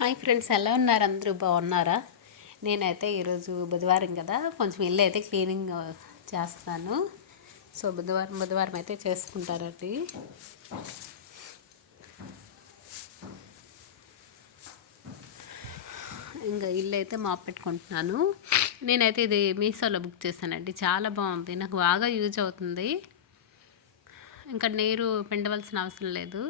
Hi friends, ఎలా ఉన్నారు? అందరూ బాగున్నారా? నేనైతే ఈరోజు బుధవారం కదా, కొంచెం ఇల్లు అయితే క్లీనింగ్ చేస్తాను. సో బుధవారం అయితే చేసుకుంటారండి. ఇంకా ఇల్లు అయితే మాప్ పెట్టుకుంటున్నాను. నేనైతే ఇది మీషోలో బుక్ చేశానండి. చాలా బాగుంది, నాకు బాగా యూజ్ అవుతుంది. ఇంకా నీరు పిండవలసిన అవసరం లేదు.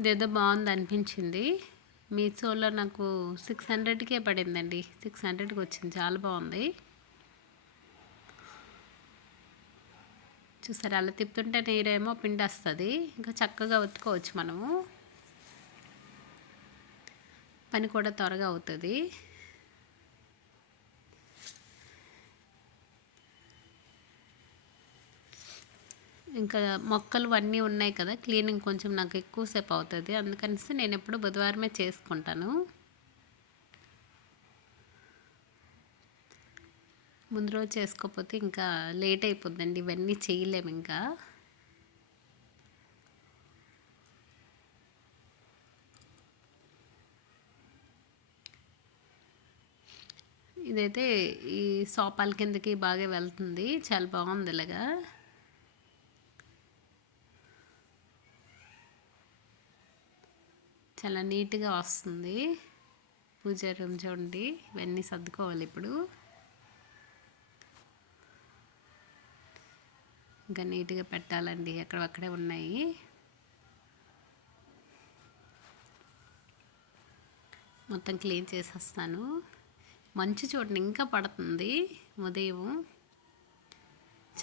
ఇదేదో బాగుంది అనిపించింది. మీషోలో నాకు 600కే పడిందండి. 600కి వచ్చింది, చాలా బాగుంది. చూసారా, అలా తిప్పుతుంటే నీరేమో పిండేస్తుంది. ఇంకా చక్కగా ఉతుకోవచ్చు మనము. పని కూడా త్వరగా అవుతుంది. ఇంకా మొక్కలు అన్నీ ఉన్నాయి కదా, క్లీనింగ్ కొంచెం నాకు ఎక్కువసేపు అవుతుంది. అందుకనేసి నేను ఎప్పుడు బుధవారమే చేసుకుంటాను. ముందు రోజు చేసుకోకపోతే ఇంకా లేట్ అయిపోద్దండి, ఇవన్నీ చేయలేము. ఇంకా ఇదైతే ఈ సోపాల కిందకి బాగా వెళ్తుంది, చాలా బాగుంది. ఇలాగా చాలా నీట్గా వస్తుంది. పూజ రూమ్ చూడండి, ఇవన్నీ సర్దుకోవాలి ఇప్పుడు. ఇంకా నీట్గా పెట్టాలండి, ఎక్కడక్కడే ఉన్నాయి. మొత్తం క్లీన్ చేసేస్తాను. మంచు చూడండి, ఇంకా పడుతుంది. ఉదయం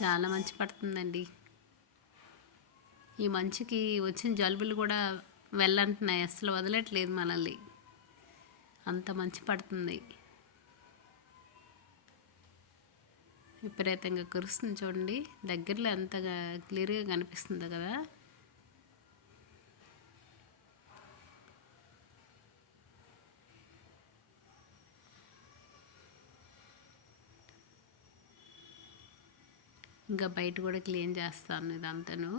చాలా మంచు పడుతుందండి. ఈ మంచుకి వచ్చిన జలుబులు కూడా వెళ్ళంటున్నాయి, అసలు వదలట్లేదు మనల్ని, అంత మంచు పడుతుంది. విపరీతంగా కురుస్తుంది చూడండి, దగ్గరలో ఎంతగా క్లియర్గా కనిపిస్తుందో కదా. ఇంకా బయట కూడా క్లీన్ చేస్తాను ఇదంతాను.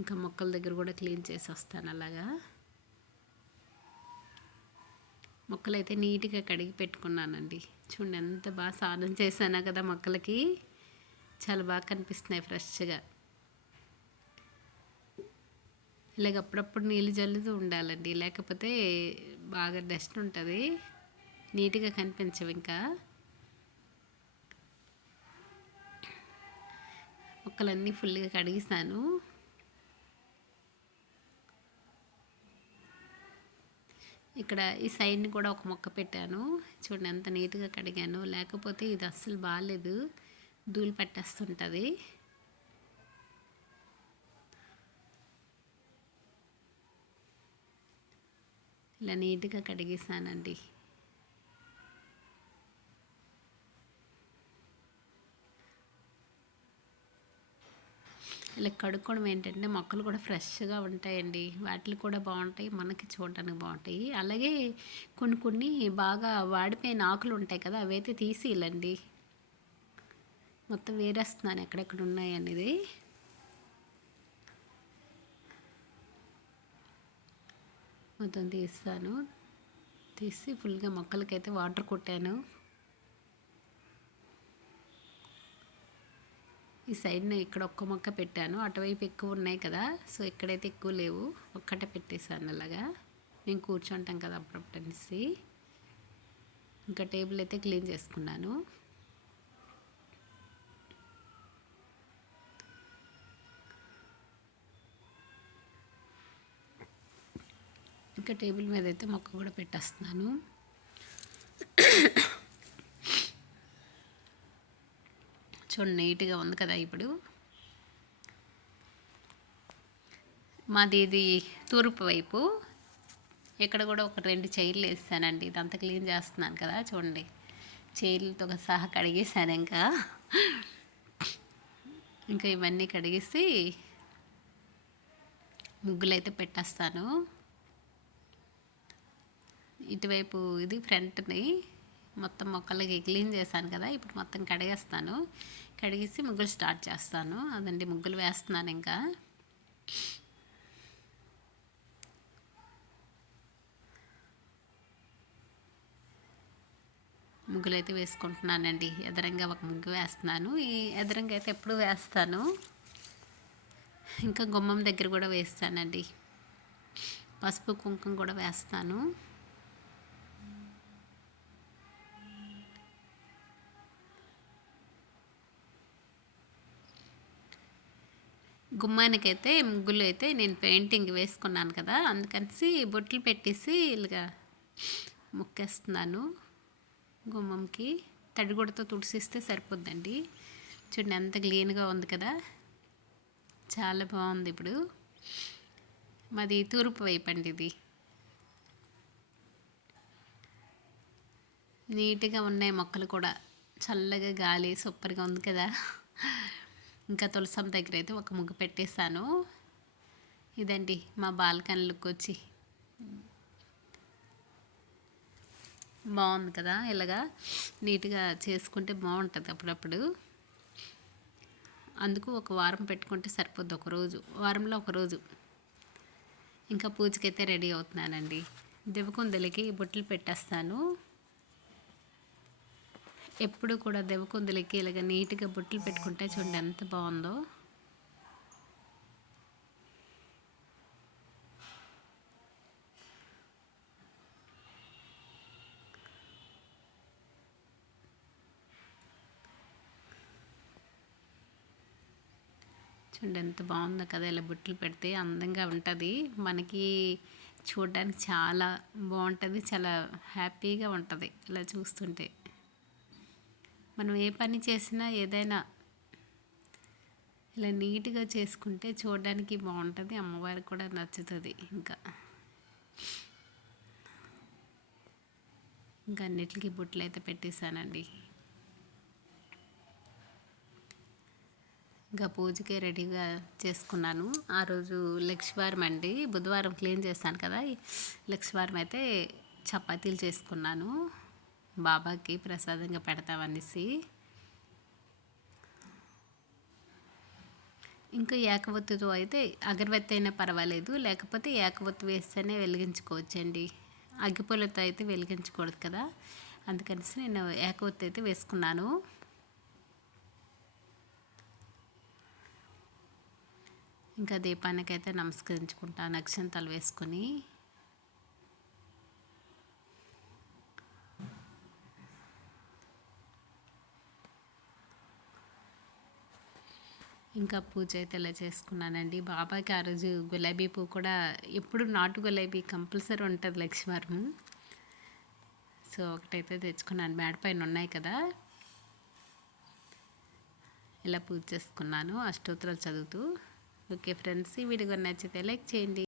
ఇంకా మొక్కల దగ్గర కూడా క్లీన్ చేసి వస్తాను. అలాగా మొక్కలు అయితే నీట్గా కడిగి పెట్టుకున్నానండి. చూడండి ఎంత బాగా స్నానం చేశాను కదా, మొక్కలకి చాలా బాగా కనిపిస్తున్నాయి ఫ్రెష్గా. ఇలాగ అప్పుడప్పుడు నీళ్ళు జల్లుతూ ఉండాలండి, లేకపోతే బాగా డస్ట్ ఉంటుంది, నీట్గా కనిపించవు. ఇంకా మొక్కలన్నీ ఫుల్గా కడిగిస్తాను. ఇక్కడ ఈ సైడ్ని కూడా ఒక మొక్క పెట్టాను. చూడండి ఎంత నీట్గా కడిగాను, లేకపోతే ఇది అస్సలు బాగాలేదు, ధూళి పట్టేస్తుంటుంది. ఇలా నీట్గా కడిగేసానండి. ఇలా కడుక్కోవడం ఏంటంటే మొక్కలు కూడా ఫ్రెష్గా ఉంటాయండి, వాటికి కూడా బాగుంటాయి, మనకి చూడడానికి బాగుంటాయి. అలాగే కొన్ని కొన్ని బాగా వాడిపోయిన ఆకులు ఉంటాయి కదా, అవైతే తీసేయాలండి. మొత్తం వేరేస్తున్నాను ఎక్కడెక్కడ ఉన్నాయి అనేది. మొత్తం తీస్తాను, తీసి ఫుల్గా మొక్కలకైతే వాటర్ కొట్టాను. ఈ సైడ్ని ఇక్కడ ఒక్క మొక్క పెట్టాను, అటువైపు ఎక్కువ ఉన్నాయి కదా, సో ఇక్కడైతే ఎక్కువ లేవు, ఒక్కటే పెట్టేశాను. అలాగా మేము కూర్చుంటాం కదా అప్పుడప్పుడు అనేసి. ఇంకా టేబుల్ అయితే క్లీన్ చేసుకున్నాను. ఇంకా టేబుల్ మీద అయితే మొక్క కూడా పెట్టేస్తున్నాను. చూడండి నీట్గా ఉంది కదా. ఇప్పుడు మాది ఇది తూర్పు వైపు, ఇక్కడ కూడా ఒక 2 చైర్లు వేసానండి. ఇదంతా క్లీన్ చేస్తున్నాను కదా, చూడండి చైర్లతో సహా కడిగేసాను. ఇంకా ఇవన్నీ కడిగేసి ముగ్గులు అయితే పెట్టేస్తాను. ఇటువైపు ఇది ఫ్రంట్ని, మొత్తం మొక్కలకి క్లీన్ చేశాను కదా, ఇప్పుడు మొత్తం కడిగేస్తాను. కడిగేసి ముగ్గులు స్టార్ట్ చేస్తాను. అదండి, ముగ్గులు వేస్తున్నాను ఇంకా. ముగ్గులు అయితే వేసుకుంటున్నానండి. ఎదరంగా ఒక ముగ్గు వేస్తున్నాను. ఈ ఎదరంగా అయితే ఎప్పుడు వేస్తాను. ఇంకా గుమ్మం దగ్గర కూడా వేస్తానండి. పసుపు కుంకుమ కూడా వేస్తాను. గుమ్మానికైతే ముగ్గులు అయితే నేను పెయింటింగ్ వేసుకున్నాను కదా, అందుకనేసి బొట్లు పెట్టేసి ఇలాగా ముక్కేస్తున్నాను. గుమ్మంకి తడిగుడ్డతో తుడిసిస్తే సరిపోద్దండి. చూడండి ఎంత క్లీన్గా ఉంది కదా, చాలా బాగుంది. ఇప్పుడు మాది తూర్పు వైపు అండి. ఇది నీట్గా ఉన్నాయి మొక్కలు కూడా, చల్లగా గాలి సూపర్గా ఉంది కదా. ఇంకా తులసమ్మ దగ్గర అయితే ఒక ముగ్గు పెట్టేశాను. ఇదండి మా బాల్కనీలోకి వచ్చి, బాగుంది కదా. ఇలాగా నీట్గా చేసుకుంటే బాగుంటుంది అప్పుడప్పుడు. అందుకు ఒక వారం పెట్టుకుంటే సరిపోద్ది, ఒకరోజు, వారంలో ఒకరోజు. ఇంకా పూజకైతే రెడీ అవుతున్నానండి. దెవకుందలకి బొట్లు పెట్టేస్తాను. ఎప్పుడు కూడా దెవకుందలకి ఇలాగ నీట్గా బొట్లు పెట్టుకుంటే చూడండి ఎంత బాగుందో. చూడండి ఎంత బాగుందో కదా, ఇలా బొట్లు పెడితే అందంగా ఉంటుంది. మనకి చూడడానికి చాలా బాగుంటుంది, చాలా హ్యాపీగా ఉంటుంది ఇలా చూస్తుంటే. మనం ఏ పని చేసినా ఏదైనా ఇలా నీట్గా చేసుకుంటే చూడడానికి బాగుంటుంది, అమ్మవారికి కూడా నచ్చుతుంది. ఇంకా అన్నిటికీ బొట్లు అయితే పెట్టేశానండి. ఇంకా పూజకే రెడీగా చేసుకున్నాను. ఆ రోజు లక్ష్మీవారం అండి, బుధవారం క్లీన్ చేశాను కదా, లక్ష్మీవారం అయితే చపాతీలు చేసుకున్నాను. బాబాకి ప్రసాదంగా పెడతామనేసి. ఇంకా ఏకవత్తుతో అయితే అగరబత్తి అయినా పర్వాలేదు, లేకపోతే ఏకవత్తు వేస్తేనే వెలిగించుకోవచ్చండి. అగ్గిపుల్లతో అయితే వెలిగించకూడదు కదా, అందుకనేసి నేను ఏకవత్తు అయితే వేసుకున్నాను. ఇంకా దీపానికైతే నమస్కరించుకుంటాను అక్షంతలు వేసుకొని. ఇంకా పూజ అయితే ఇలా చేసుకున్నానండి. బాబాకి ఆ రోజు గులాబీ పువ్వు కూడా, ఎప్పుడు నాటు గులాబీ కంపల్సరీ ఉంటుంది లక్ష్మీవారం. సో ఒకటైతే తెచ్చుకున్నాను, మేడపైన ఉన్నాయి కదా. ఇలా పూజ చేసుకున్నాను అష్టోత్తరాలు చదువుతూ. ఓకే ఫ్రెండ్స్, ఈ వీడియో నచ్చితే లైక్ చేయండి.